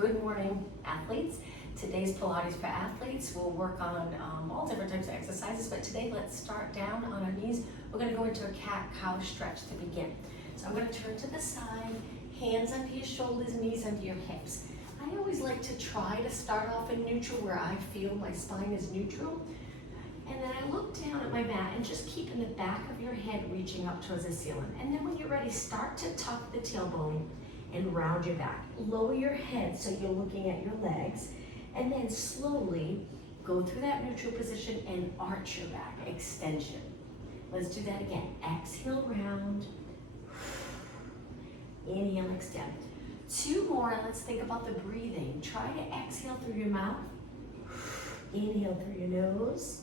Good morning, athletes. Today's Pilates for athletes. We'll work on all different types of exercises, but today let's start down on our knees. We're going to go into a cat-cow stretch to begin. So I'm going to turn to the side, hands under your shoulders, knees under your hips. I always like to try to start off in neutral where I feel my spine is neutral. And then I look down at my mat and just keeping the back of your head reaching up towards the ceiling. And then when you're ready, start to tuck the tailbone and round your back. Lower your head so you're looking at your legs, and then slowly go through that neutral position and arch your back, extension. Let's do that again. Exhale, round. Inhale, extend. Two more, and let's think about the breathing. Try to exhale through your mouth. Inhale through your nose.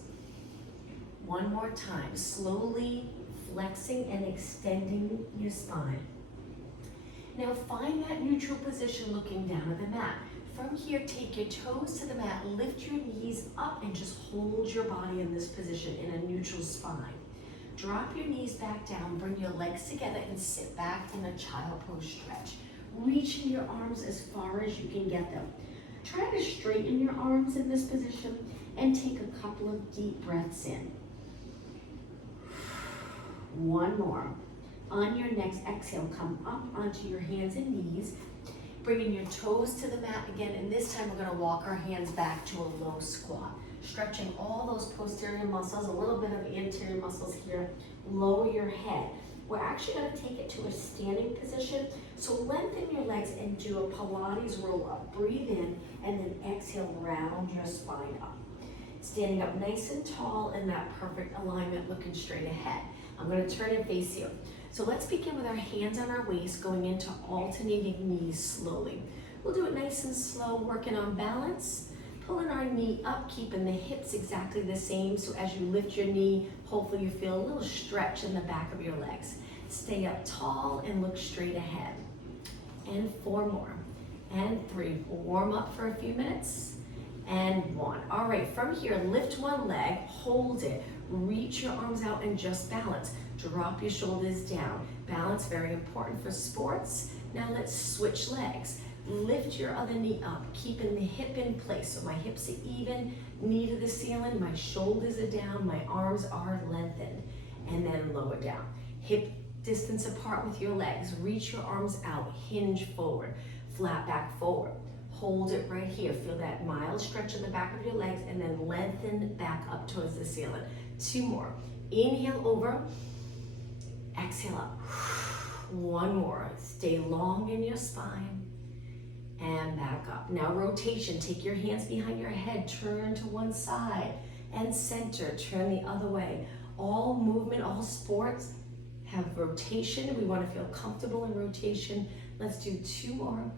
One more time, slowly flexing and extending your spine. Now find that neutral position looking down at the mat. From here, take your toes to the mat, lift your knees up and just hold your body in this position in a neutral spine. Drop your knees back down, bring your legs together and sit back in a child pose stretch. Reaching your arms as far as you can get them. Try to straighten your arms in this position and take a couple of deep breaths in. One more. On your next exhale, come up onto your hands and knees, bringing your toes to the mat again, and this time we're going to walk our hands back to a low squat, stretching all those posterior muscles, a little bit of anterior muscles here. Lower your head. We're actually going to take it to a standing position, so lengthen your legs and do a Pilates roll up. Breathe in and then exhale, round your spine up. Standing up nice and tall in that perfect alignment, looking straight ahead. I'm going to turn and face you. So let's begin with our hands on our waist, going into alternating knees slowly. We'll do it nice and slow, working on balance, pulling our knee up, keeping the hips exactly the same. So as you lift your knee, hopefully you feel a little stretch in the back of your legs. Stay up tall and look straight ahead. And four more. And three. We'll warm up for a few minutes. And one. All right, from here, lift one leg, hold it, reach your arms out and just balance. Drop your shoulders down. Balance, very important for sports. Now let's switch legs. Lift your other knee up, keeping the hip in place. So my hips are even, knee to the ceiling, my shoulders are down, my arms are lengthened. And then lower down. Hip distance apart with your legs. Reach your arms out, hinge forward, flat back forward. Hold it right here. Feel that mild stretch in the back of your legs and then lengthen back up towards the ceiling. Two more. Inhale over. Exhale up. One more. Stay long in your spine and back up. Now rotation. Take your hands behind your head. Turn to one side and center. Turn the other way. All movement, all sports have rotation. We want to feel comfortable in rotation. Let's do two more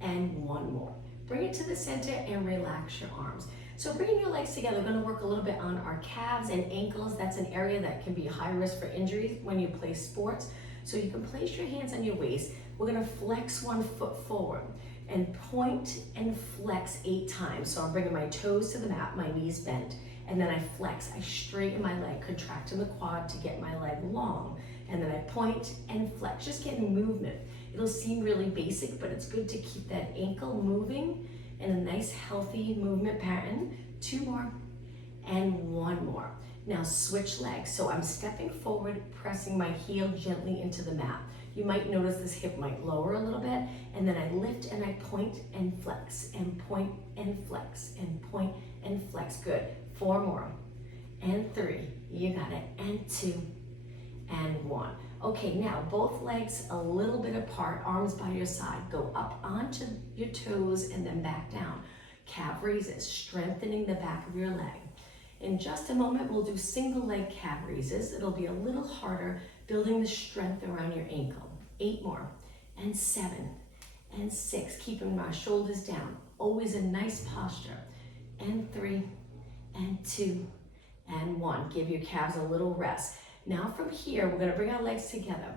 and one more. Bring it to the center and relax your arms. So bringing your legs together, we're going to work a little bit on our calves and ankles. That's an area that can be high risk for injuries when you play sports. So you can place your hands on your waist. We're going to flex one foot forward and point and flex 8 times. So I'm bringing my toes to the mat, my knees bent, and then I flex. I straighten my leg, contracting the quad to get my leg long, and then I point and flex, just getting movement. It'll seem really basic, but it's good to keep that ankle moving in a nice healthy movement pattern. Two more and one more. Now switch legs. So I'm stepping forward, pressing my heel gently into the mat. You might notice this hip might lower a little bit, and then I lift and I point and flex and point and flex and point and flex. Good. 4 more and 3. You got it. And 2 and 1. Okay, now both legs a little bit apart, arms by your side. Go up onto your toes and then back down. Calf raises, strengthening the back of your leg. In just a moment, we'll do single leg calf raises. It'll be a little harder, building the strength around your ankle. 8 more, and 7, and 6. Keeping my shoulders down. Always a nice posture. And 3, and 2, and 1. Give your calves a little rest. Now from here, we're going to bring our legs together.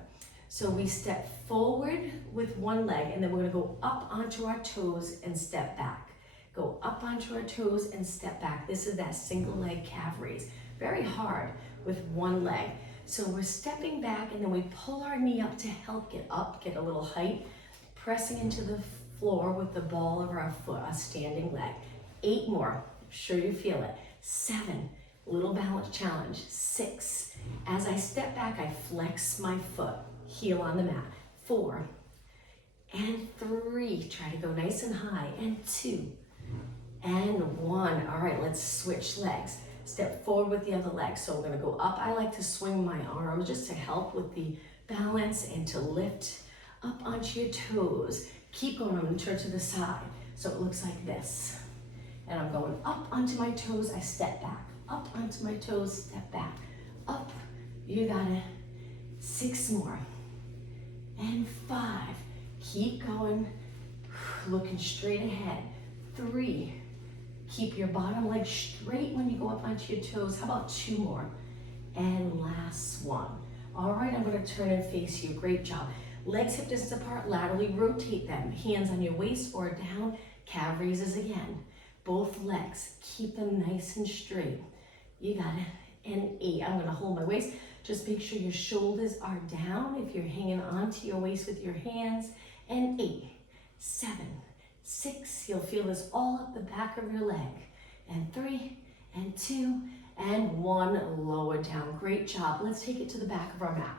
So we step forward with one leg, and then we're going to go up onto our toes and step back. Go up onto our toes and step back. This is that single leg calf raise. Very hard with one leg. So we're stepping back, and then we pull our knee up to help get up, get a little height, pressing into the floor with the ball of our foot, a standing leg. 8 more, sure you feel it. 7, little balance challenge. 6, as I step back, I flex my foot, heel on the mat. 4, and 3, try to go nice and high, and 2, and 1. All right, let's switch legs. Step forward with the other leg. So we're gonna go up. I like to swing my arms just to help with the balance and to lift up onto your toes. Keep going, I'm gonna turn to the side. So it looks like this. And I'm going up onto my toes, I step back. Up onto my toes, step back. Up, you got it. 6 more. And 5, keep going, looking straight ahead. 3, keep your bottom leg straight when you go up onto your toes. How about 2 more? And last one. All right, I'm gonna turn and face you, great job. Legs hip distance apart, laterally rotate them. Hands on your waist or down, calf raises again. Both legs, keep them nice and straight. You got it. And 8, I'm gonna hold my waist. Just make sure your shoulders are down if you're hanging onto your waist with your hands. And 8, 7, 6, you'll feel this all up the back of your leg. And 3, and 2, and 1, lower down. Great job. Let's take it to the back of our mat.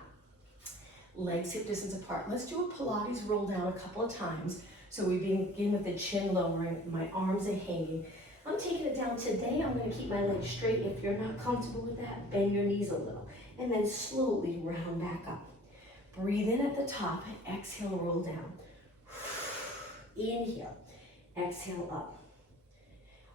Legs hip distance apart. Let's do a Pilates roll down a couple of times. So we begin with the chin lowering, my arms are hanging. I'm taking it down today. I'm gonna keep my legs straight. If you're not comfortable with that, bend your knees a little. And then slowly round back up. Breathe in at the top, exhale, roll down. Inhale, exhale up.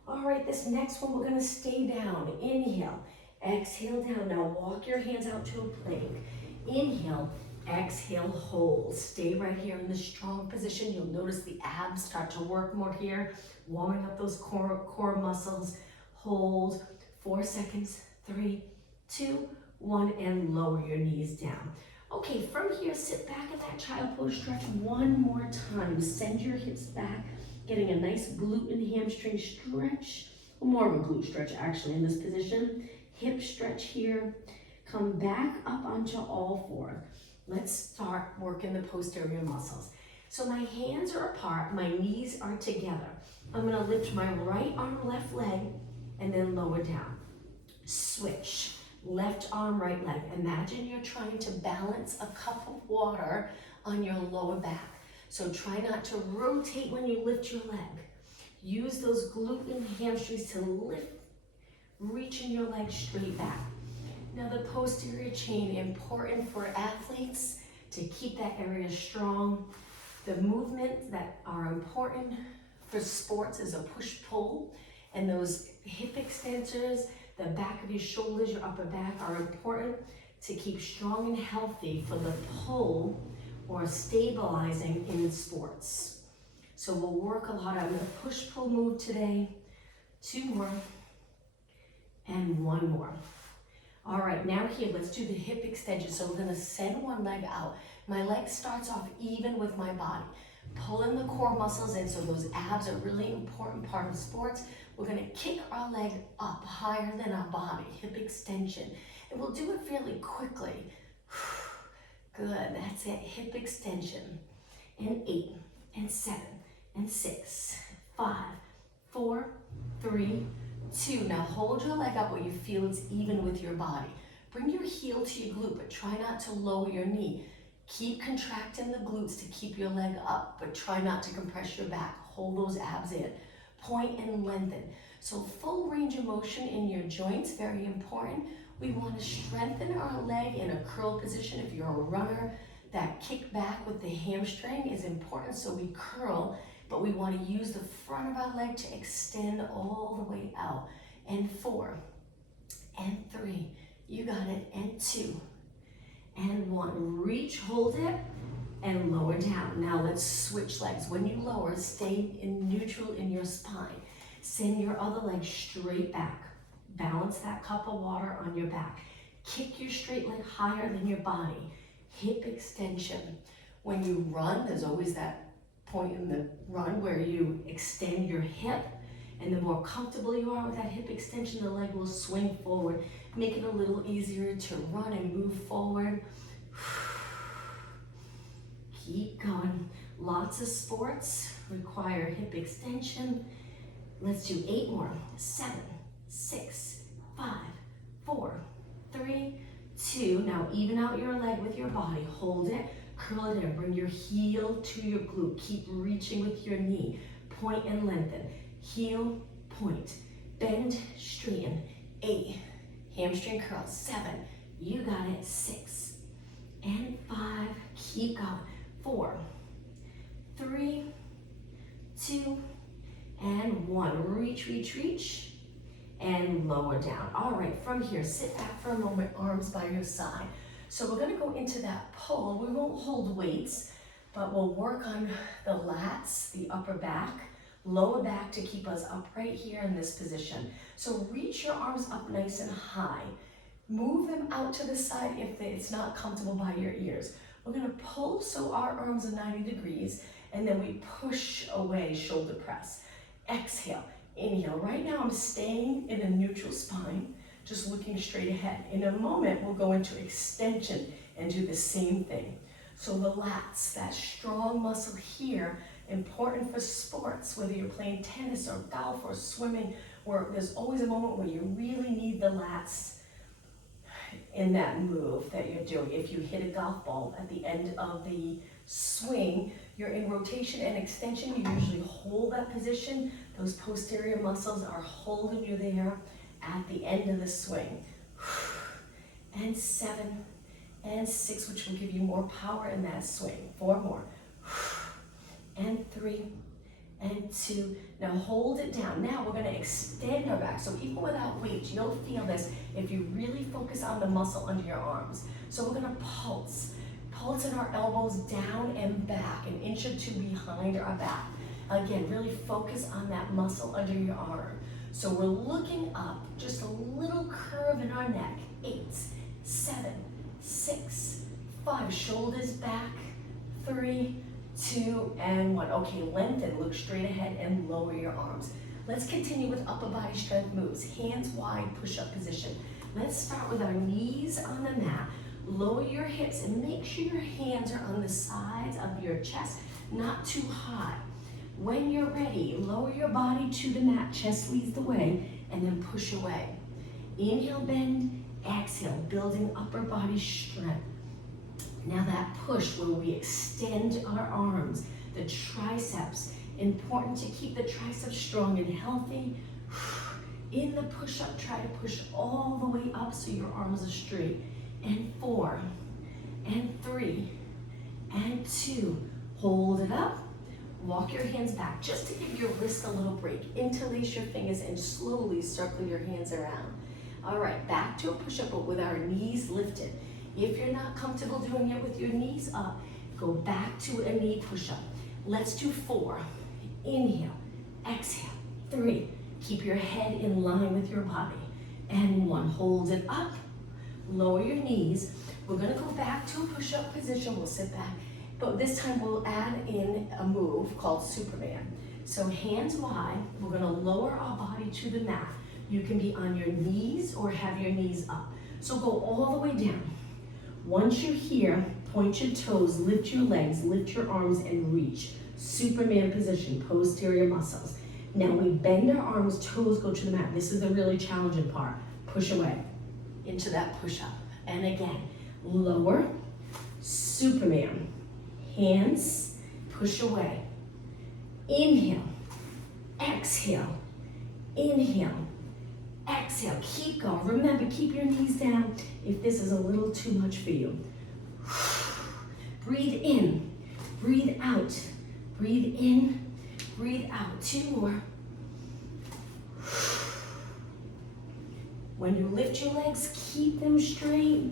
All right, this next one, we're gonna stay down. Inhale, exhale down. Now walk your hands out to a plank. Inhale, exhale, hold. Stay right here in this strong position. You'll notice the abs start to work more here, warming up those core muscles. Hold, 4 seconds, 3, 2, 1, and lower your knees down. Okay, from here, sit back in that child pose stretch one more time. Send your hips back, getting a nice glute and hamstring stretch. More of a glute stretch actually in this position. Hip stretch here. Come back up onto all fours. Let's start working the posterior muscles. So my hands are apart, my knees are together. I'm gonna lift my right arm, left leg, and then lower down. Switch. Left arm, right leg. Imagine you're trying to balance a cup of water on your lower back. So try not to rotate when you lift your leg. Use those glute and hamstrings to lift, reaching your leg straight back. Now the posterior chain, important for athletes to keep that area strong. The movements that are important for sports is a push-pull, and those hip extensors, the back of your shoulders, your upper back are important to keep strong and healthy for the pull or stabilizing in sports. So we'll work a lot on the push-pull move today. 2 more and 1 more. All right, now here, let's do the hip extension. So we're gonna send one leg out. My leg starts off even with my body. Pulling the core muscles in, so those abs are a really important part of sports. We're gonna kick our leg up higher than our body, hip extension. And we'll do it fairly quickly. Good, that's it, hip extension. And 8, and 7, and 6, 5, 4, 3, 2. Now hold your leg up where you feel it's even with your body. Bring your heel to your glute, but try not to lower your knee. Keep contracting the glutes to keep your leg up, but try not to compress your back. Hold those abs in. Point and lengthen. So full range of motion in your joints, very important. We want to strengthen our leg in a curl position. If you're a runner, that kick back with the hamstring is important, so we curl, but we want to use the front of our leg to extend all the way out. And 4, and 3, you got it, and 2, and 1. Reach, hold it, and lower down. Now let's switch legs. When you lower, stay in neutral in your spine. Send your other leg straight back. Balance that cup of water on your back. Kick your straight leg higher than your body. Hip extension. When you run, there's always that point in the run where you extend your hip, and the more comfortable you are with that hip extension, the leg will swing forward. Make it a little easier to run and move forward. Keep going. Lots of sports require hip extension. Let's do 8 more. 7, 6, 5, 4, 3, 2. Now even out your leg with your body. Hold it, curl it in. Bring your heel to your glute. Keep reaching with your knee. Point and lengthen. Heel, point. Bend, straighten. 8. Hamstring curl. 7. You got it. 6. And 5. Keep going. 4, 3, 2, and 1. Reach, reach, reach. And lower down. All right, from here, sit back for a moment, arms by your side. So we're gonna go into that pull. We won't hold weights, but we'll work on the lats, the upper back, lower back to keep us upright here in this position. So reach your arms up nice and high. Move them out to the side if it's not comfortable by your ears. We're gonna pull so our arms are 90 degrees, and then we push away, shoulder press. Exhale. Inhale. Right now I'm staying in a neutral spine, just looking straight ahead. In a moment, we'll go into extension and do the same thing. So the lats, that strong muscle here, important for sports, whether you're playing tennis or golf or swimming, where there's always a moment where you really need the lats in that move that you're doing. If you hit a golf ball at the end of the swing, you're in rotation and extension, you usually hold that position. Those posterior muscles are holding you there at the end of the swing. And 7, and 6, which will give you more power in that swing. 4 more. And 3, and 2. Now hold it down. Now we're gonna extend our back. So even without weight, you'll feel this if you really focus on the muscle under your arms. So we're gonna pulse. Pulsing our elbows down and back, an inch or 2 behind our back. Again, really focus on that muscle under your arm. So we're looking up, just a little curve in our neck. 8, 7, 6, 5, shoulders back. 3, 2, and 1. Okay, lengthen, look straight ahead and lower your arms. Let's continue with upper body strength moves. Hands wide, push-up position. Let's start with our knees on the mat. Lower your hips and make sure your hands are on the sides of your chest, not too high. When you're ready, lower your body to the mat, chest leads the way, and then push away. Inhale, bend, exhale, building upper body strength. Now that push where we extend our arms, the triceps, important to keep the triceps strong and healthy. In the push-up, try to push all the way up so your arms are straight. And 4, and 3, and 2. Hold it up. Walk your hands back just to give your wrist a little break. Interlace your fingers and slowly circle your hands around. All right, back to a push-up, but with our knees lifted. If you're not comfortable doing it with your knees up, go back to a knee push-up. Let's do 4. Inhale, exhale. 3. Keep your head in line with your body. And 1. Hold it up. Lower your knees. We're gonna go back to a push-up position. We'll sit back, but this time we'll add in a move called Superman. So hands wide, we're gonna lower our body to the mat. You can be on your knees or have your knees up. So go all the way down. Once you're here, point your toes, lift your legs, lift your arms and reach. Superman position, posterior muscles. Now we bend our arms, toes go to the mat. This is the really challenging part. Push away into that push-up. And again, lower, Superman. Hands, push away. Inhale, exhale, inhale, exhale. Keep going. Remember, keep your knees down if this is a little too much for you. Breathe in, breathe out, breathe in, breathe out. 2 more. When you lift your legs, keep them straight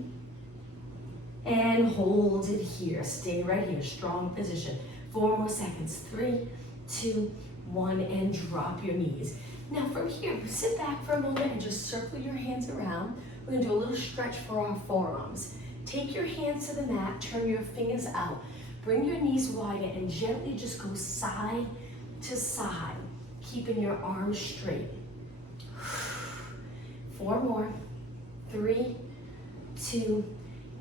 and hold it here. Stay right here, strong position. 4 more seconds. 3, 2, 1, and drop your knees. Now from here, sit back for a moment and just circle your hands around. We're gonna do a little stretch for our forearms. Take your hands to the mat, turn your fingers out. Bring your knees wider and gently just go side to side, keeping your arms straight. 4 more. 3, 2,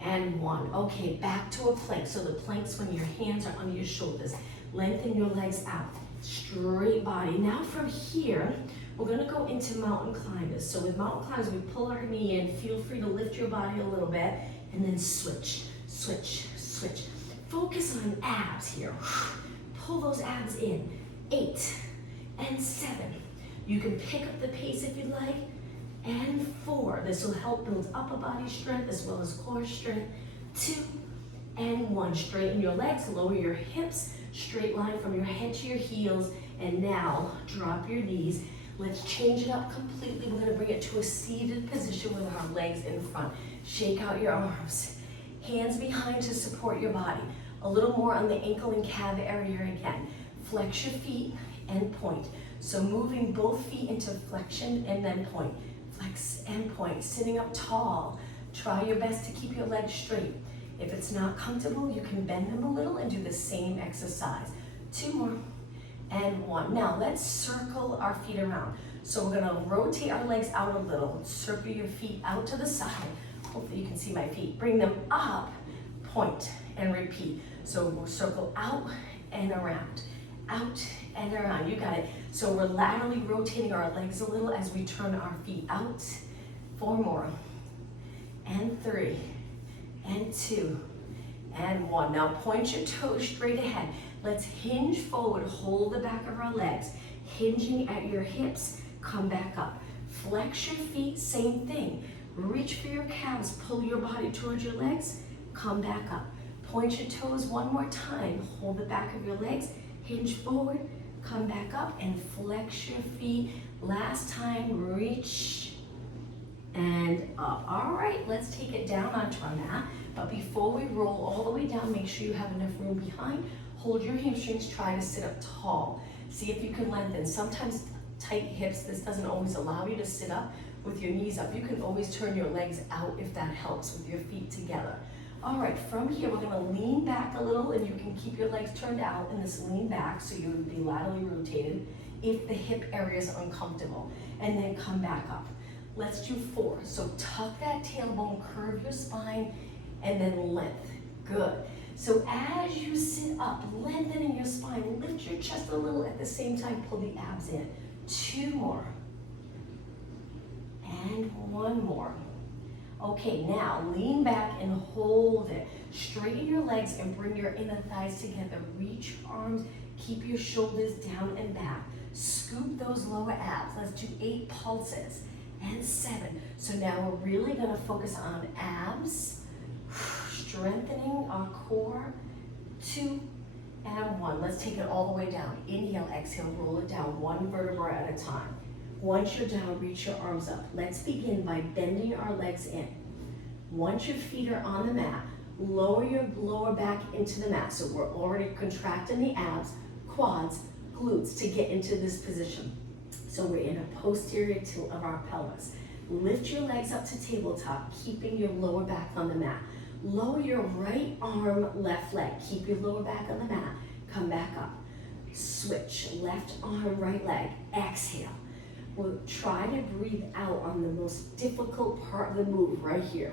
and 1. Okay, back to a plank. So the plank's when your hands are under your shoulders. Lengthen your legs out. Straight body. Now from here, we're gonna go into mountain climbers. So with mountain climbers, we pull our knee in. Feel free to lift your body a little bit and then switch, switch, switch. Focus on abs here. Pull those abs in. 8 and 7. You can pick up the pace if you'd like. And 4. This will help build upper body strength as well as core strength. 2 and 1. Straighten your legs, lower your hips, straight line from your head to your heels. And now drop your knees. Let's change it up completely. We're gonna bring it to a seated position with our legs in front. Shake out your arms. Hands behind to support your body. A little more on the ankle and calf area again. Flex your feet and point. So moving both feet into flexion and then point. Flex and point, sitting up tall. Try your best to keep your legs straight. If it's not comfortable, you can bend them a little and do the same exercise. 2 more and 1. Now let's circle our feet around. So we're gonna rotate our legs out a little. Circle your feet out to the side. Hopefully you can see my feet. Bring them up, point, and repeat. So we'll circle out and around, out and around. You got it. So we're laterally rotating our legs a little as we turn our feet out. 4 more, and 3, and 2, and 1. Now point your toes straight ahead. Let's hinge forward, hold the back of our legs. Hinging at your hips, come back up. Flex your feet, same thing. Reach for your calves, pull your body towards your legs, come back up. Point your toes one more time, hold the back of your legs, hinge forward, come back up, and flex your feet. Last time, reach and up. All right, let's take it down onto our mat. But before we roll all the way down, make sure you have enough room behind. Hold your hamstrings, try to sit up tall. See if you can lengthen. Sometimes tight hips, this doesn't always allow you to sit up with your knees up. You can always turn your legs out if that helps with your feet together. All right, from here, we're gonna lean back a little, and you can keep your legs turned out in this lean back, so you would be laterally rotated if the hip area is uncomfortable. And then come back up. Let's do 4. So tuck that tailbone, curve your spine, and then length. Good. So as you sit up, lengthening your spine, lift your chest a little, at the same time, pull the abs in. 2 more. And 1 more. Okay, now lean back and hold it. Straighten your legs and bring your inner thighs together. Reach your arms, keep your shoulders down and back. Scoop those lower abs. Let's do 8 pulses and 7. So now we're really gonna focus on abs, strengthening our core. 2 and 1. Let's take it all the way down. Inhale, exhale, roll it down, 1 vertebra at a time. Once you're down, reach your arms up. Let's begin by bending our legs in. Once your feet are on the mat, lower your lower back into the mat. So we're already contracting the abs, quads, glutes to get into this position. So we're in a posterior tilt of our pelvis. Lift your legs up to tabletop, keeping your lower back on the mat. Lower your right arm, left leg. Keep your lower back on the mat. Come back up. Switch, left arm, right leg. Exhale. We'll try to breathe out on the most difficult part of the move right here.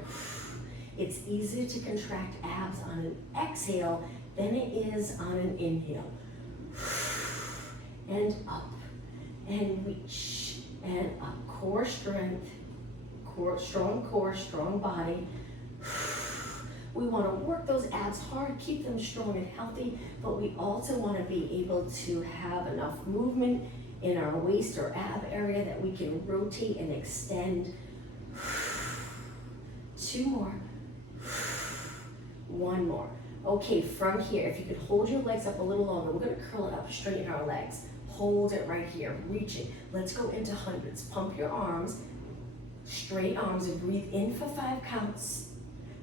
It's easier to contract abs on an exhale than it is on an inhale. And up, and reach, and up. Core strength, strong core, strong body. We want to work those abs hard, keep them strong and healthy, but we also want to be able to have enough movement in our waist or ab area that we can rotate and extend. 2 more. 1 more. Okay, from here, if you could hold your legs up a little longer, we're gonna curl it up, straighten our legs. Hold it right here, reach it. Let's go into hundreds. Pump your arms, straight arms, and breathe in for 5 counts.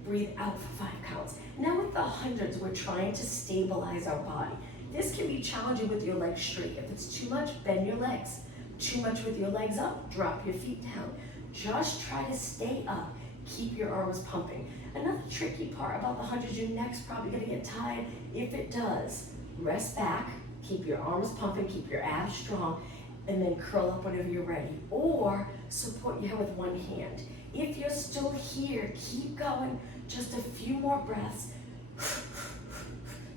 Breathe out for 5 counts. Now with the hundreds, we're trying to stabilize our body. This can be challenging with your legs straight. If it's too much, bend your legs. Too much with your legs up, drop your feet down. Just try to stay up. Keep your arms pumping. Another tricky part about the hundreds, your neck's probably gonna get tired. If it does, rest back, keep your arms pumping, keep your abs strong, and then curl up whenever you're ready. Or support your head with one hand. If you're still here, keep going. Just a few more breaths.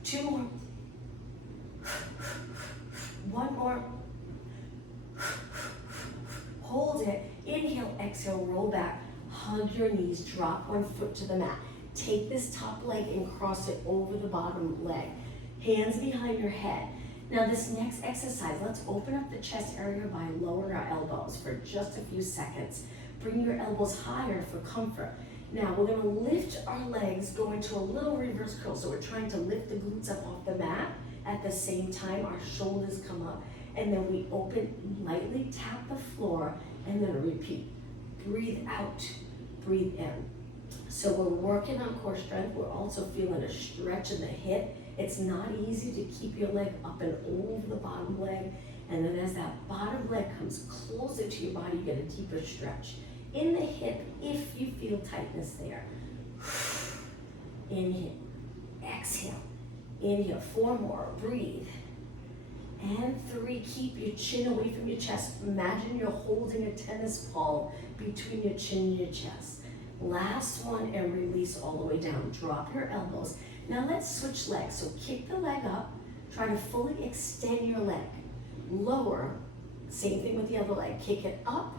2 more. One more. Hold it. Inhale, exhale, roll back. Hug your knees, drop one foot to the mat. Take this top leg and cross it over the bottom leg. Hands behind your head. Now this next exercise, let's open up the chest area by lowering our elbows for just a few seconds. Bring your elbows higher for comfort. Now we're gonna lift our legs, go into a little reverse curl. So we're trying to lift the glutes up off the mat. At the same time, our shoulders come up. And then we open, lightly tap the floor, and then repeat. Breathe out, breathe in. So we're working on core strength. We're also feeling a stretch in the hip. It's not easy to keep your leg up and over the bottom leg. And then as that bottom leg comes closer to your body, you get a deeper stretch. In the hip, if you feel tightness there. Inhale, exhale, inhale, 4 more, breathe. And 3, keep your chin away from your chest. Imagine you're holding a tennis ball between your chin and your chest. Last one, and release all the way down. Drop your elbows. Now let's switch legs. So kick the leg up, try to fully extend your leg. Lower, same thing with the other leg. Kick it up.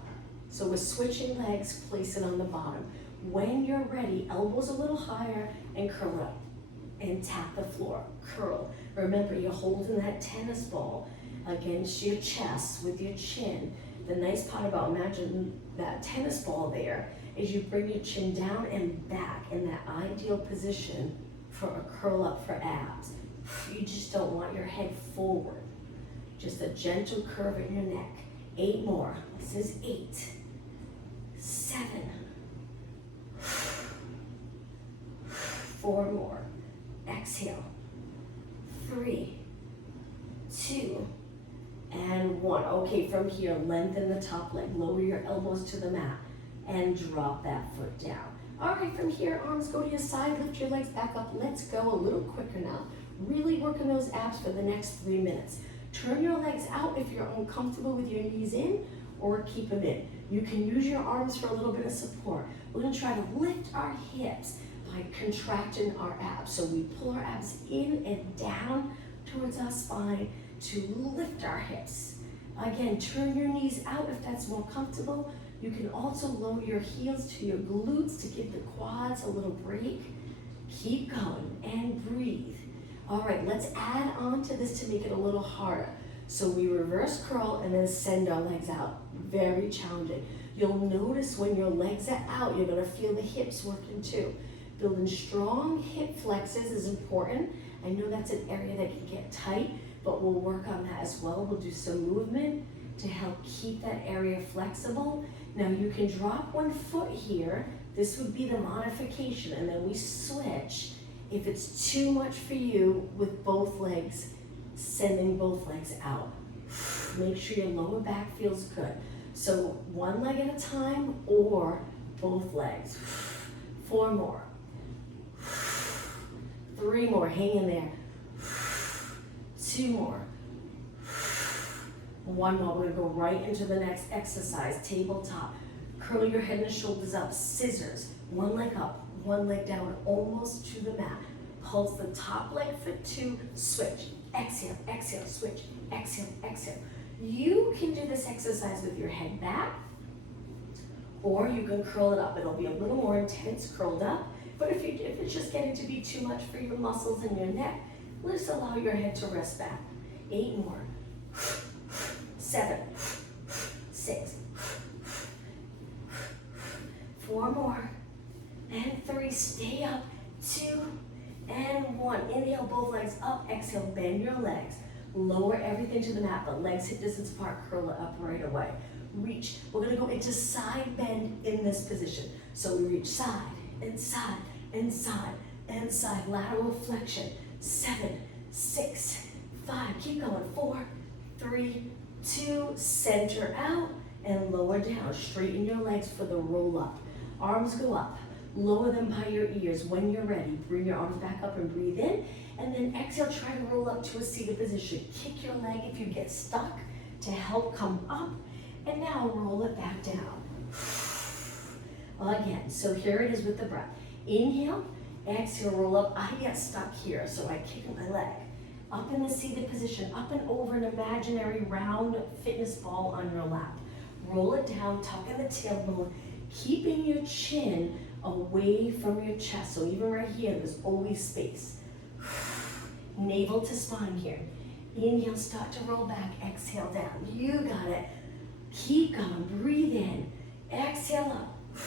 So we're switching legs, place it on the bottom. When you're ready, elbows a little higher and curl up. And tap the floor, curl. Remember, you're holding that tennis ball against your chest with your chin. The nice part about imagine that tennis ball there is you bring your chin down and back in that ideal position for a curl up for abs. You just don't want your head forward. Just a gentle curve in your neck. 8 more. This is 8, 7, 4 more. Exhale, 3, 2, and 1. Okay, from here, lengthen the top leg, lower your elbows to the mat, and drop that foot down. All right, from here, arms go to your side, lift your legs back up. Let's go a little quicker now. Really working those abs for the next 3 minutes. Turn your legs out if you're uncomfortable with your knees in, or keep them in. You can use your arms for a little bit of support. We're gonna try to lift our hips by contracting our abs. So we pull our abs in and down towards our spine to lift our hips. Again, turn your knees out if that's more comfortable. You can also lower your heels to your glutes to give the quads a little break. Keep going and breathe. All right, let's add on to this to make it a little harder. So we reverse curl and then send our legs out. Very challenging. You'll notice when your legs are out, you're gonna feel the hips working too. Building strong hip flexors is important. I know that's an area that can get tight, but we'll work on that as well. We'll do some movement to help keep that area flexible. Now you can drop one foot here. This would be the modification, and then we switch. If it's too much for you with both legs, sending both legs out. Make sure your lower back feels good. So one leg at a time or both legs. 4 more. 3 more, hang in there. 2 more. 1 more, we're gonna go right into the next exercise, tabletop. Curl your head and shoulders up, scissors. 1 leg up, 1 leg down, almost to the mat. Pulse the top leg for 2, switch. Exhale, exhale, switch, exhale, exhale. You can do this exercise with your head back, or you can curl it up. It'll be a little more intense curled up. But if it's just getting to be too much for your muscles and your neck, let's allow your head to rest back. 8 more. 7, 6, 4 more, and 3. Stay up. 2 and 1. Inhale, both legs up. Exhale, bend your legs. Lower everything to the mat, but legs hip distance apart. Curl it up right away. Reach. We're gonna go into side bend in this position. So we reach side and side and side and side. Lateral flexion. 7, 6, 5. Keep going. 4, 3, 2. Center out and lower down. Straighten your legs for the roll up. Arms go up. Lower them by your ears. When you're ready, bring your arms back up and breathe in. And then exhale, try to roll up to a seated position. Kick your leg if you get stuck to help come up. And now roll it back down. Again, so here it is with the breath. Inhale, exhale, roll up. I get stuck here, so I kick my leg. up in the seated position, up and over an imaginary round fitness ball on your lap. Roll it down, tuck in the tailbone, keeping your chin away from your chest. So even right here, there's always space. Navel to spine here. Inhale, start to roll back, exhale down. You got it. Keep going, breathe in. Exhale up.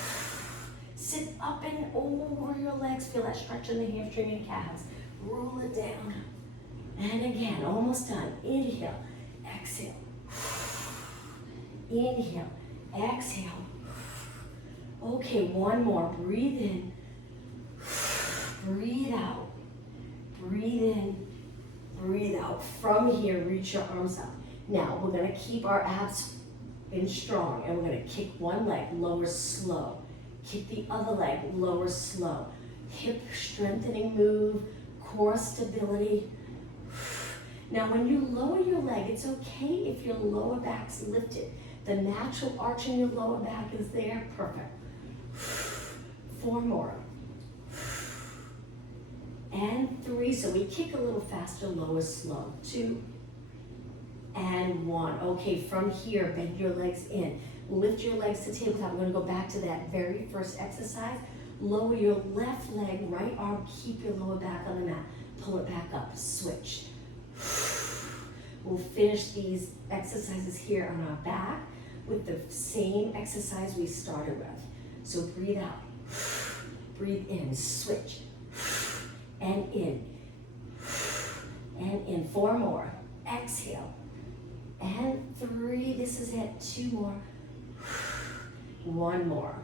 Sit up and over your legs. Feel that stretch in the hamstring and calves. Roll it down. And again, almost done. Inhale, exhale. Inhale, exhale. Okay, one more. Breathe in. Breathe out. Breathe in. Breathe out. From here, reach your arms up. Now, we're gonna keep our abs in strong, and we're gonna kick one leg, lower, slow. Kick the other leg, lower, slow. Hip strengthening move, core stability. Now, when you lower your leg, it's okay if your lower back's lifted. The natural arch in your lower back is there, perfect. 4 more. And 3, so we kick a little faster, lower, slow. 2, and 1. Okay, from here, bend your legs in. Lift your legs to tabletop. We're gonna go back to that very first exercise. Lower your left leg, right arm, keep your lower back on the mat. Pull it back up, switch. We'll finish these exercises here on our back with the same exercise we started with. So breathe out, breathe in, switch, and in, and in. 4 more, exhale, and 3, this is it, 2 more, 1 more.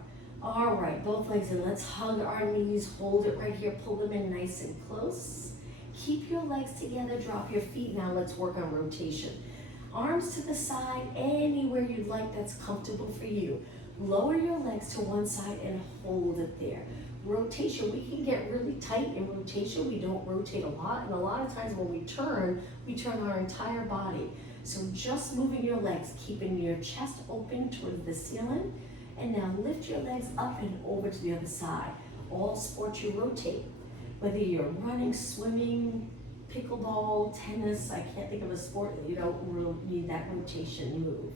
All right, both legs in, let's hug our knees, hold it right here, pull them in nice and close. Keep your legs together, drop your feet. Now let's work on rotation. Arms to the side, anywhere you'd like that's comfortable for you. Lower your legs to one side and hold it there. Rotation, we can get really tight in rotation. We don't rotate a lot, and a lot of times when we turn our entire body. So just moving your legs, keeping your chest open towards the ceiling, and now lift your legs up and over to the other side. All sports you rotate. Whether you're running, swimming, pickleball, tennis, I can't think of a sport that you don't really need that rotation move.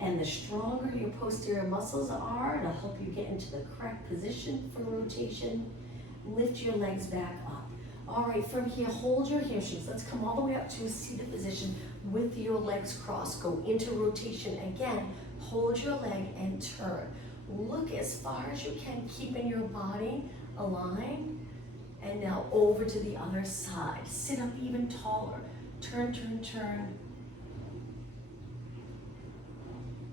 And the stronger your posterior muscles are, it'll help you get into the correct position for rotation. Lift your legs back up. All right, from here, hold your hamstrings. Let's come all the way up to a seated position with your legs crossed. Go into rotation again. Hold your leg and turn. Look as far as you can, keeping your body aligned. And now over to the other side. Sit up even taller. Turn, turn, turn.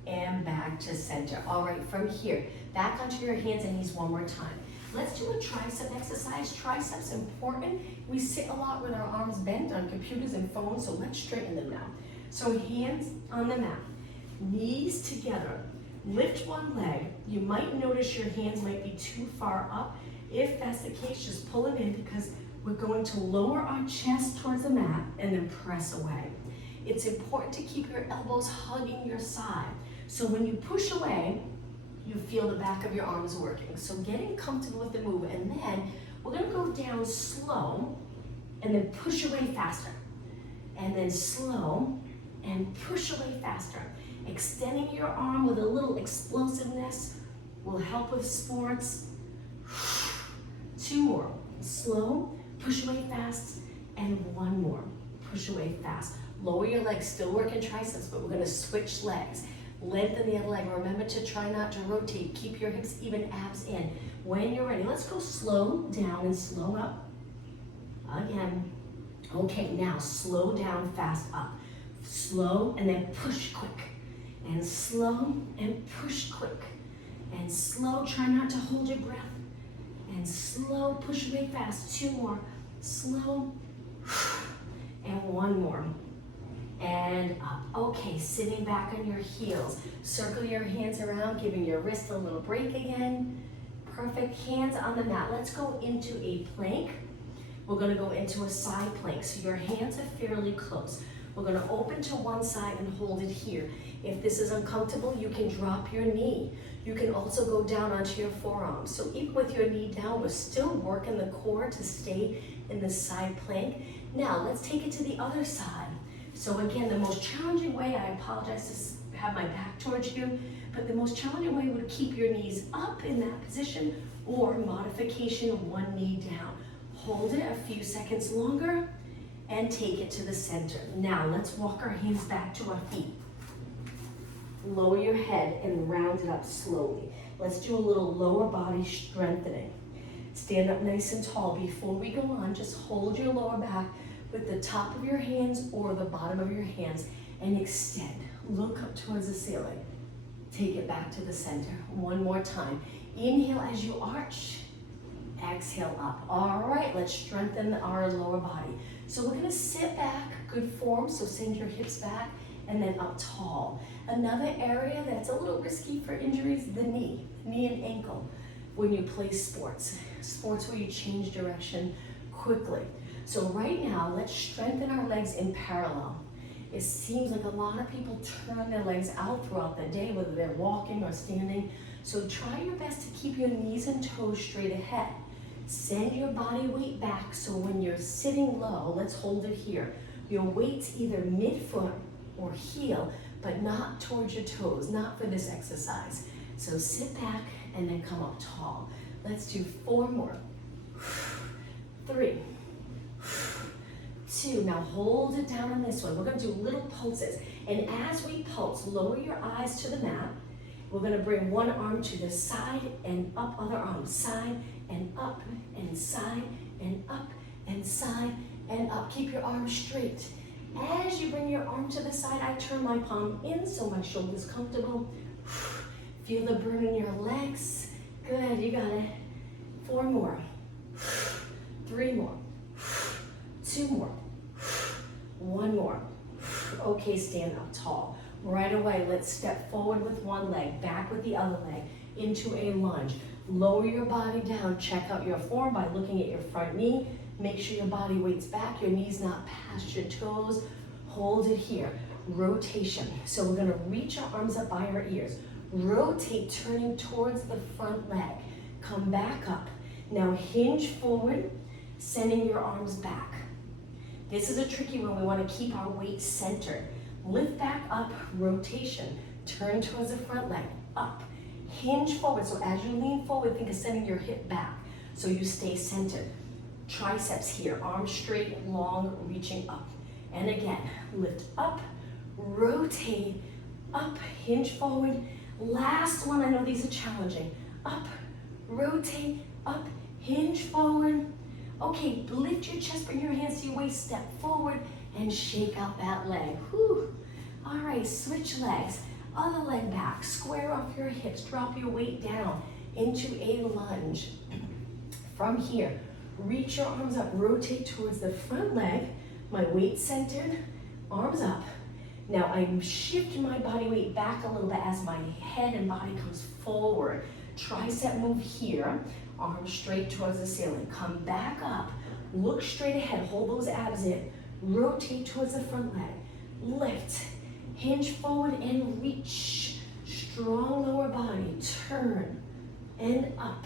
And back to center. All right, from here, back onto your hands and knees one more time. Let's do a tricep exercise. Triceps important. We sit a lot with our arms bent on computers and phones, so let's straighten them now. So hands on the mat, knees together. Lift one leg. You might notice your hands might be too far up. If that's the case, just pull it in because we're going to lower our chest towards the mat and then press away. It's important to keep your elbows hugging your side. So when you push away, you feel the back of your arms working. So getting comfortable with the move, and then we're gonna go down slow and then push away faster. And then slow and push away faster. Extending your arm with a little explosiveness will help with sports. 2 more. Slow, push away fast, and 1 more. Push away fast. Lower your legs, still working triceps, but we're gonna switch legs. Lengthen the other leg. Remember to try not to rotate. Keep your hips even, abs in. When you're ready, let's go slow down and slow up. Again. Okay, now slow down, fast up. Slow and then push quick. And slow and push quick. And slow, try not to hold your breath. And slow, push away fast. 2 more. Slow. And 1 more. And up. Okay, sitting back on your heels. Circle your hands around, giving your wrist a little break again. Perfect. Hands on the mat. Let's go into a plank. We're gonna go into a side plank. So your hands are fairly close. We're gonna open to one side and hold it here. If this is uncomfortable, you can drop your knee. You can also go down onto your forearms. So even with your knee down, we're still working the core to stay in the side plank. Now let's take it to the other side. So again, the most challenging way, I apologize to have my back towards you, but the most challenging way would keep your knees up in that position, or modification of one knee down. Hold it a few seconds longer and take it to the center. Now let's walk our hands back to our feet. Lower your head and round it up slowly. Let's do a little lower body strengthening. Stand up nice and tall. Before we go on, just hold your lower back with the top of your hands or the bottom of your hands and extend. Look up towards the ceiling. Take it back to the center. One more time. Inhale as you arch. Exhale up. All right, let's strengthen our lower body. So we're gonna sit back, good form, so send your hips back and then up tall. Another area that's a little risky for injuries, the knee and ankle. When you play sports where you change direction quickly. So right now, let's strengthen our legs in parallel. It seems like a lot of people turn their legs out throughout the day, whether they're walking or standing. So try your best to keep your knees and toes straight ahead. Send your body weight back, so when you're sitting low, let's hold it here. Your weight's either mid-foot or heel, but not towards your toes, not for this exercise. So sit back and then come up tall. Let's do 4 more. 3, 2, now hold it down on this one. We're gonna do little pulses. And as we pulse, lower your eyes to the mat. We're gonna bring one arm to the side and up, other arm, side and up and side and up and side and up. Keep your arms straight. As you bring your arm to the side, I turn my palm in so my shoulder's comfortable. Feel the burn in your legs. Good, you got it. 4 more. 3 more. 2 more. 1 more. Okay, stand up tall. Right away, let's step forward with one leg, back with the other leg, into a lunge. Lower your body down. Check out your form by looking at your front knee. Make sure your body weight's back, your knees not past your toes. Hold it here. Rotation. So we're gonna reach our arms up by our ears. Rotate, turning towards the front leg. Come back up. Now hinge forward, sending your arms back. This is a tricky one. We want to keep our weight centered. Lift back up, rotation. Turn towards the front leg, up. Hinge forward, so as you lean forward, think of sending your hip back so you stay centered. Triceps here, arms straight, long, reaching up. And again, lift up, rotate, up, hinge forward. Last one, I know these are challenging. Up, rotate, up, hinge forward. Okay, lift your chest, bring your hands to your waist, step forward, and shake out that leg. Whew. All right, switch legs. Other leg back, square off your hips, drop your weight down into a lunge. From here, reach your arms up, rotate towards the front leg, my weight centered, arms up. Now I'm shifting my body weight back a little bit as my head and body comes forward. Tricep move here, arms straight towards the ceiling. Come back up, look straight ahead, hold those abs in. Rotate towards the front leg, lift, hinge forward and reach. Strong lower body, turn and up.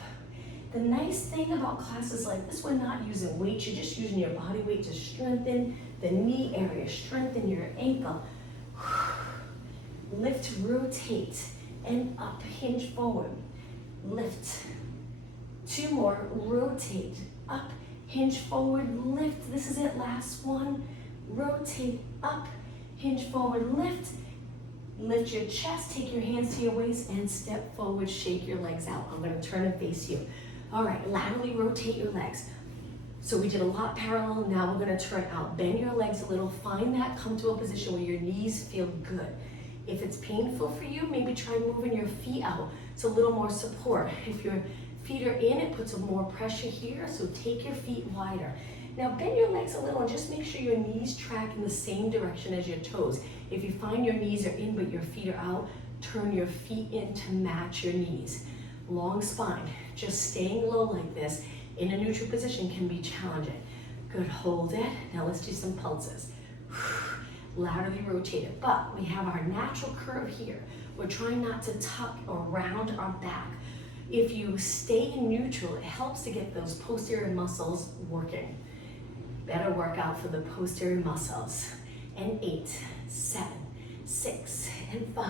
The nice thing about classes like this, we're not using weights, you're just using your body weight to strengthen the knee area, strengthen your ankle. Lift, rotate, and up, hinge forward. Lift. 2 more, rotate, up, hinge forward, lift. This is it, last one. Rotate, up, hinge forward, lift. Lift your chest, take your hands to your waist, and step forward, shake your legs out. I'm gonna turn and face you. All right, laterally rotate your legs. So we did a lot parallel, now we're gonna turn out. Bend your legs a little, find that comfortable position where your knees feel good. If it's painful for you, maybe try moving your feet out. It's a little more support. If your feet are in, it puts more pressure here, so take your feet wider. Now bend your legs a little and just make sure your knees track in the same direction as your toes. If you find your knees are in but your feet are out, turn your feet in to match your knees. Long spine, just staying low like this in a neutral position can be challenging. Good, hold it. Now let's do some pulses. Laterally rotate it, but we have our natural curve here. We're trying not to tuck or round our back. If you stay in neutral, it helps to get those posterior muscles working. Better workout for the posterior muscles. And 8, 7, 6, and 5,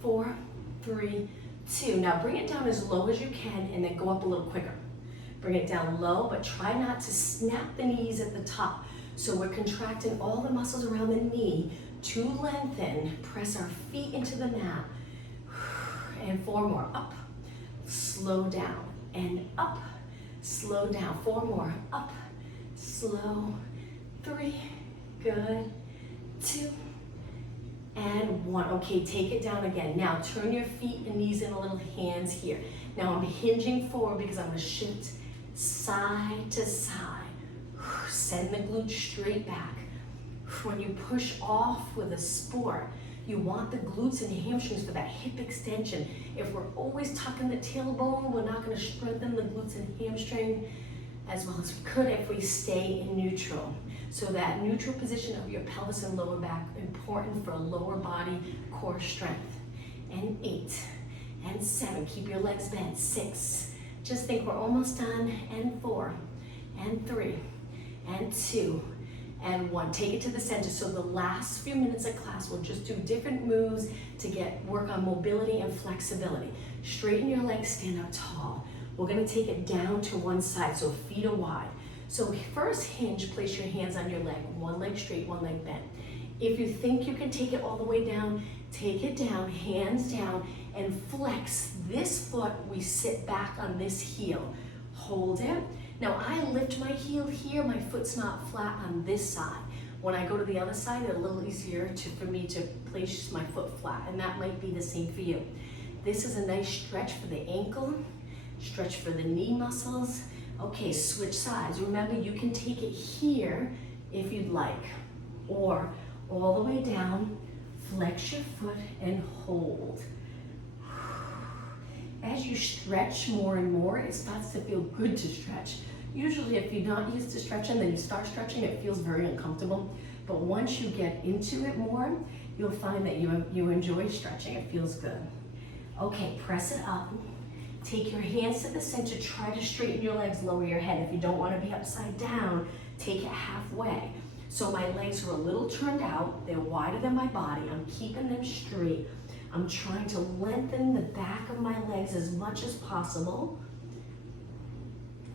4, 3, 2. Now bring it down as low as you can and then go up a little quicker. Bring it down low, but try not to snap the knees at the top. So we're contracting all the muscles around the knee to lengthen. Press our feet into the mat. And 4 more. Up, slow down, and up, slow down. 4 more. Up, slow, 3, good, 2, and 1. Okay, take it down again. Now turn your feet and knees in a little, hands here. Now I'm hinging forward because I'm gonna shift side to side. Send the glutes straight back. When you push off with a sport, you want the glutes and hamstrings for that hip extension. If we're always tucking the tailbone, we're not gonna strengthen the glutes and hamstring as well as we could if we stay in neutral. So that neutral position of your pelvis and lower back, important for lower body core strength. And 8, and 7, keep your legs bent. 6, just think we're almost done. And 4, and 3, and 2, and 1. Take it to the center. So the last few minutes of class, we'll just do different moves to work on mobility and flexibility. Straighten your legs, stand up tall. We're gonna take it down to one side, so feet are wide. So first hinge, place your hands on your leg. One leg straight, one leg bent. If you think you can take it all the way down, take it down, hands down, and flex this foot. We sit back on this heel. Hold it. Now I lift my heel here, my foot's not flat on this side. When I go to the other side, it's a little easier for me to place my foot flat, and that might be the same for you. This is a nice stretch for the ankle, stretch for the knee muscles. Okay, switch sides. Remember, you can take it here if you'd like, or all the way down, flex your foot and hold. As you stretch more and more, it starts to feel good to stretch. Usually if you're not used to stretching, then you start stretching, it feels very uncomfortable. But once you get into it more, you'll find that you enjoy stretching, it feels good. Okay, press it up. Take your hands to the center, try to straighten your legs, lower your head. If you don't want to be upside down, take it halfway. So my legs are a little turned out, they're wider than my body, I'm keeping them straight. I'm trying to lengthen the back of my legs as much as possible.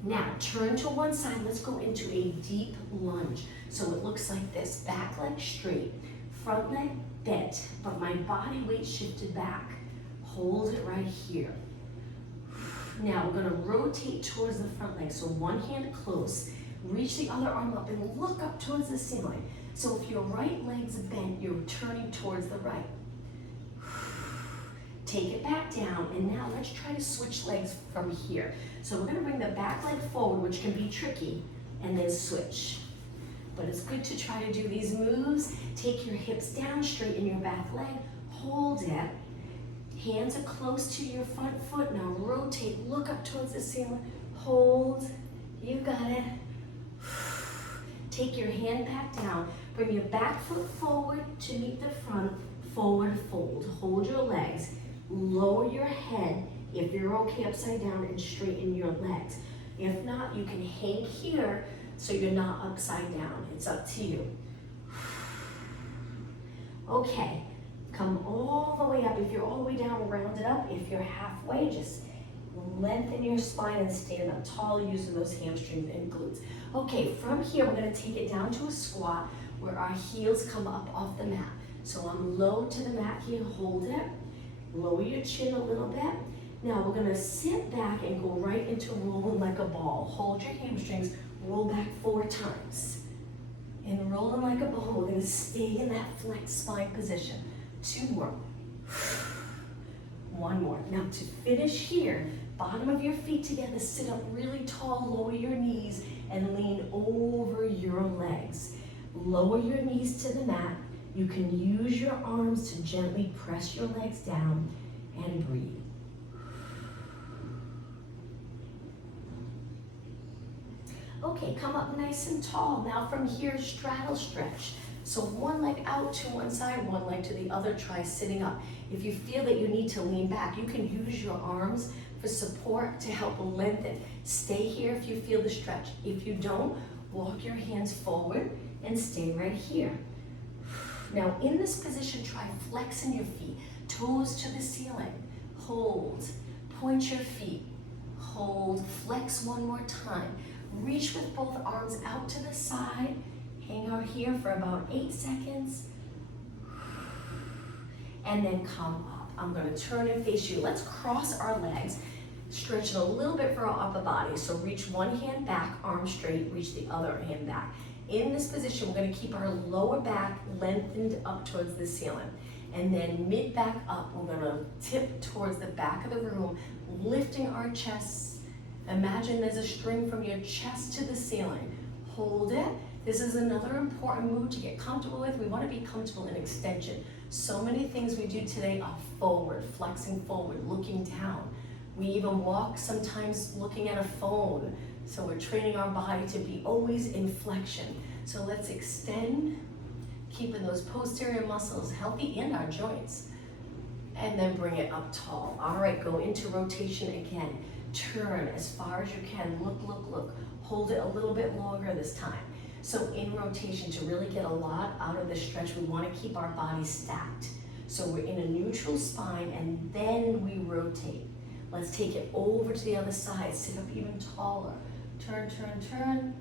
Now, turn to one side, let's go into a deep lunge. So it looks like this, back leg straight, front leg bent, but my body weight shifted back. Hold it right here. Now we're gonna rotate towards the front leg. So one hand close, reach the other arm up and look up towards the ceiling. So if your right leg's bent, you're turning towards the right. Take it back down, and now let's try to switch legs from here. So we're gonna bring the back leg forward, which can be tricky, and then switch. But it's good to try to do these moves. Take your hips down, straighten your back leg, hold it. Hands are close to your front foot. Now rotate, look up towards the ceiling, hold, you got it. Take your hand back down, bring your back foot forward to meet the front, forward fold. Hold your legs, lower your head if you're okay upside down, and straighten your legs. If not, you can hang here so you're not upside down. It's up to you. Okay. Come all the way up. If you're all the way down, round it up. If you're halfway, just lengthen your spine and stand up tall using those hamstrings and glutes. Okay, from here, we're gonna take it down to a squat where our heels come up off the mat. So I'm low to the mat here, hold it. Lower your chin a little bit. Now we're gonna sit back and go right into rolling like a ball. Hold your hamstrings, roll back 4 times. And rolling like a ball, we're gonna stay in that flex spine position. 2 more. 1 more. Now to finish here, bottom of your feet together, sit up really tall, lower your knees, and lean over your legs. Lower your knees to the mat. You can use your arms to gently press your legs down and breathe. Okay, come up nice and tall. Now from here, straddle stretch. So one leg out to one side, one leg to the other, try sitting up. If you feel that you need to lean back, you can use your arms for support to help lengthen. Stay here if you feel the stretch. If you don't, Walk your hands forward and stay right here. Now in this position, try flexing your feet, toes to the ceiling. Hold, point your feet, hold, flex one more time. Reach with both arms out to the side. Hang out here for about 8 seconds. And then come up. I'm gonna turn and face you. Let's cross our legs. Stretch it a little bit for our upper body. So reach one hand back, arm straight, reach the other hand back. In this position, we're gonna keep our lower back lengthened up towards the ceiling. And then mid back up, we're gonna tip towards the back of the room, lifting our chests. Imagine there's a string from your chest to the ceiling. Hold it. This is another important move to get comfortable with. We wanna be comfortable in extension. So many things we do today are forward, flexing forward, looking down. We even walk sometimes looking at a phone. So we're training our body to be always in flexion. So let's extend, keeping those posterior muscles healthy and our joints. And then bring it up tall. All right, go into rotation again. Turn as far as you can. Look, look, look. Hold it a little bit longer this time. So in rotation, to really get a lot out of the stretch, we want to keep our body stacked. So we're in a neutral spine and then we rotate. Let's take it over to the other side. Sit up even taller. Turn, turn, turn.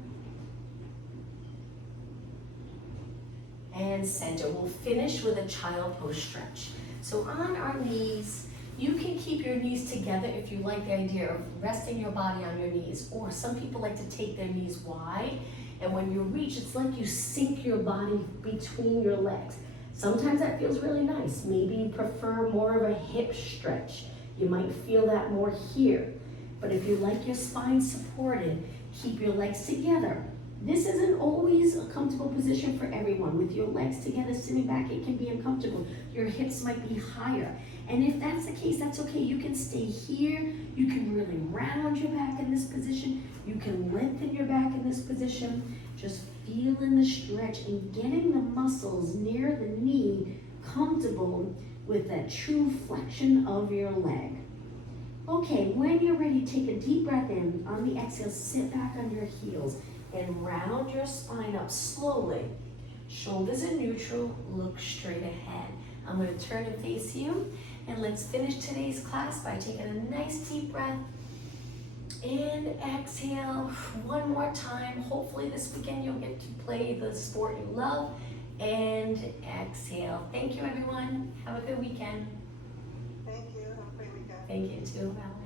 And center. We'll finish with a child pose stretch. So on our knees, you can keep your knees together if you like the idea of resting your body on your knees. Or some people like to take their knees wide. And when you reach, it's like you sink your body between your legs. Sometimes that feels really nice. Maybe you prefer more of a hip stretch. You might feel that more here. But if you like your spine supported, keep your legs together. This isn't always a comfortable position for everyone. With your legs together, sitting back, it can be uncomfortable. Your hips might be higher. And if that's the case, that's okay. You can stay here. You can really round your back in this position. You can lengthen your back in this position. Just feeling the stretch and getting the muscles near the knee comfortable with that true flexion of your leg. Okay, when you're ready, take a deep breath in. On the exhale, sit back on your heels and round your spine up slowly. Shoulders in neutral, look straight ahead. I'm going to turn and face you, and let's finish today's class by taking a nice deep breath. And exhale one more time. Hopefully this weekend you'll get to play the sport you love. And exhale. Thank you, everyone. Have a good weekend. Thank you. Have a great weekend. Thank you too, Val.